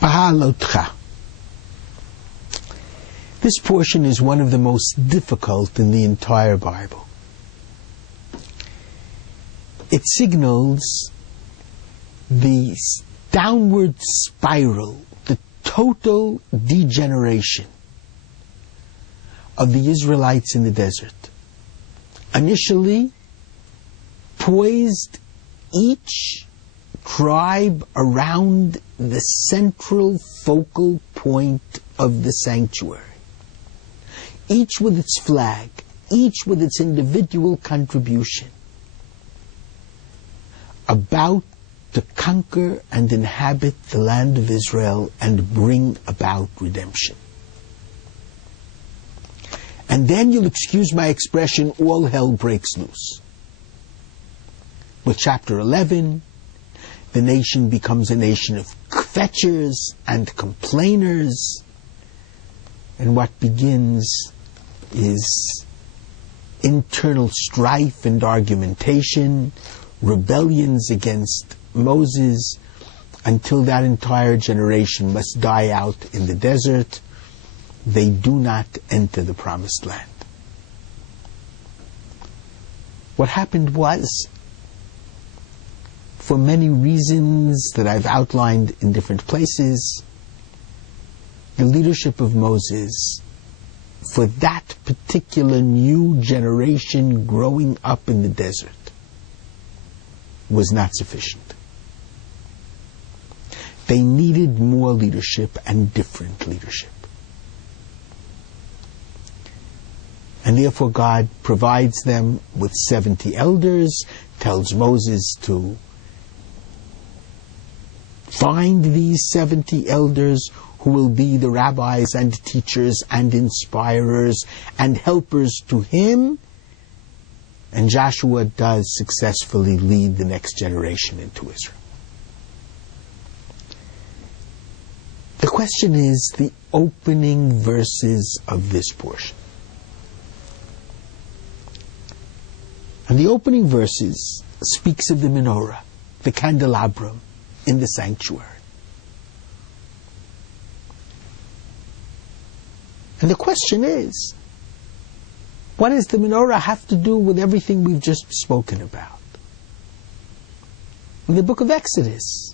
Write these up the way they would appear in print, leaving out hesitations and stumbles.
Behaalotcha. This portion is one of the most difficult in the entire Bible. It signals the downward spiral, the total degeneration of the Israelites in the desert. Initially, poised each tribe around the central focal point of the sanctuary, each with its flag, each with its individual contribution, about to conquer and inhabit the land of Israel and bring about redemption. And then, you'll excuse my expression, all hell breaks loose. With chapter 11, the nation becomes a nation of kvetchers and complainers, and what begins is internal strife and argumentation, rebellions against Moses, until that entire generation must die out in the desert. They do not enter the promised land. What happened was, for many reasons that I've outlined in different places, the leadership of Moses for that particular new generation growing up in the desert was not sufficient. They needed more leadership and different leadership. And therefore God provides them with 70 elders, tells Moses to find these 70 elders who will be the rabbis and teachers and inspirers and helpers to him. And Joshua does successfully lead the next generation into Israel. The question is the opening verses of this portion. And the opening verses speaks of the menorah, the candelabrum in the sanctuary. And the question is, what does the menorah have to do with everything we've just spoken about? In the book of Exodus,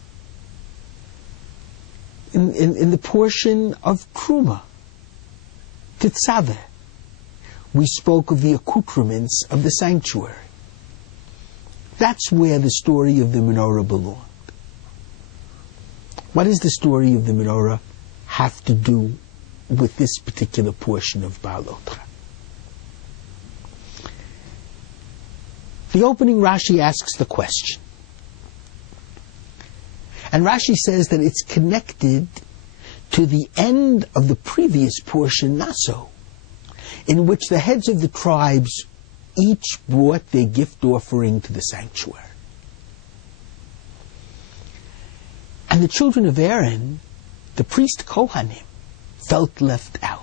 in the portion of Truma, Tetzaveh, we spoke of the accoutrements of the sanctuary. That's where the story of the menorah belonged. What does the story of the menorah have to do with this particular portion of Behaalotcha? The opening Rashi asks the question. And Rashi says that it's connected to the end of the previous portion, Naso, in which the heads of the tribes each brought their gift offering to the sanctuary. And the children of Aaron, the priest Kohanim, felt left out.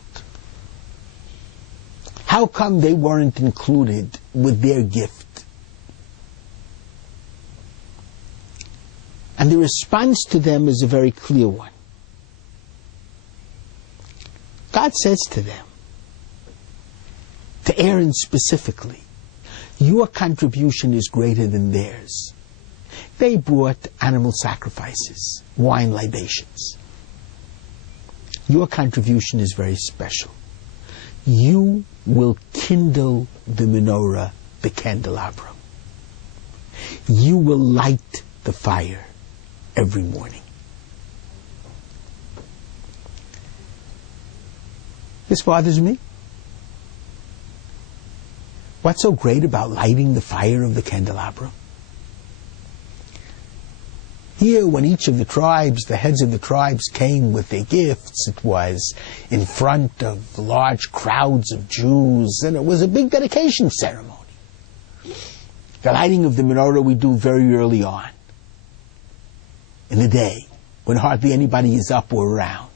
How come they weren't included with their gift? And the response to them is a very clear one. God says to them, to Aaron specifically, your contribution is greater than theirs. They brought animal sacrifices, wine libations. Your contribution is very special. You will kindle the menorah, the candelabrum. You will light the fire every morning. This bothers me. What's so great about lighting the fire of the candelabrum? Here, when each of the tribes, the heads of the tribes came with their gifts, it was in front of large crowds of Jews, and it was a big dedication ceremony. The lighting of the menorah we do very early on in the day, when hardly anybody is up or around.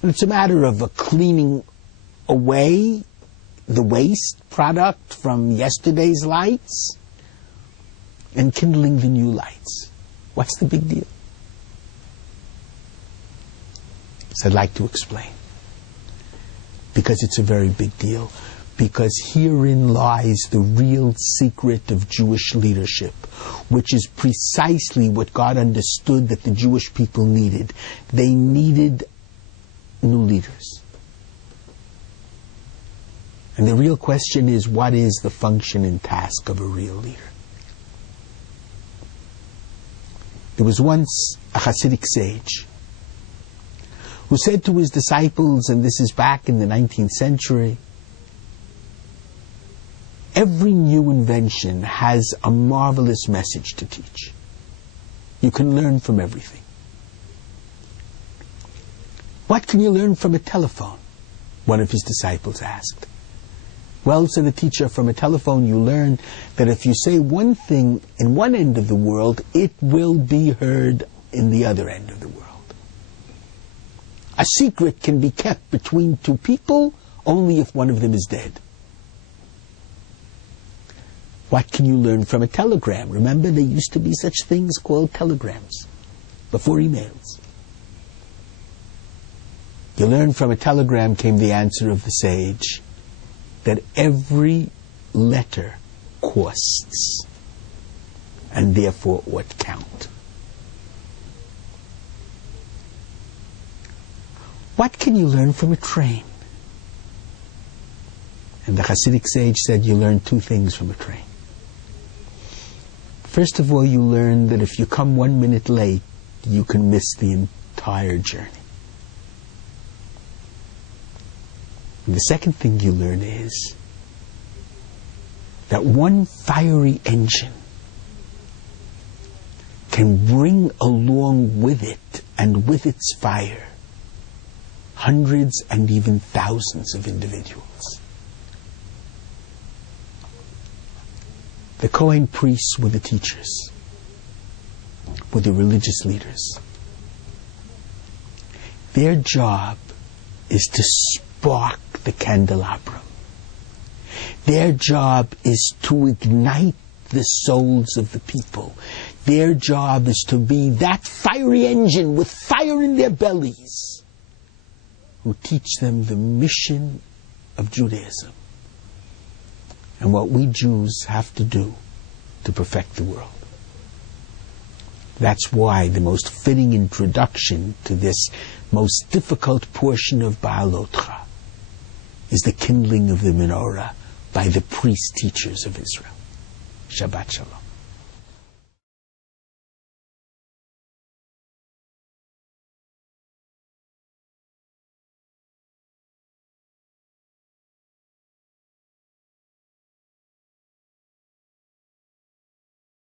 And it's a matter of cleaning away the waste product from yesterday's lights and kindling the new lights. What's the big deal? So I'd like to explain. Because it's a very big deal. Because herein lies the real secret of Jewish leadership, which is precisely what God understood that the Jewish people needed. They needed new leaders. And the real question is, what is the function and task of a real leader? There was once a Hasidic sage who said to his disciples, and this is back in the 19th century, every new invention has a marvelous message to teach. You can learn from everything. What can you learn from a telephone? One of his disciples asked. Well, said the teacher, from a telephone you learn that if you say one thing in one end of the world, it will be heard in the other end of the world. A secret can be kept between two people only if one of them is dead. What can you learn from a telegram? Remember, there used to be such things called telegrams before emails. You learn from a telegram, came the answer of the sage, that every letter costs and therefore ought count. What can you learn from a train? And the Hasidic sage said you learn two things from a train. First of all, you learn that if you come 1 minute late, you can miss the entire journey. And the second thing you learn is that one fiery engine can bring along with it and with its fire hundreds and even thousands of individuals. The Kohen priests were the teachers, were the religious leaders. Their job is to spark the candelabrum. Their job is to ignite the souls of the people. Their job is to be that fiery engine with fire in their bellies who teach them the mission of Judaism and what we Jews have to do to perfect the world. That's why the most fitting introduction to this most difficult portion of Behaalotcha is the kindling of the menorah by the priest teachers of Israel. Shabbat Shalom.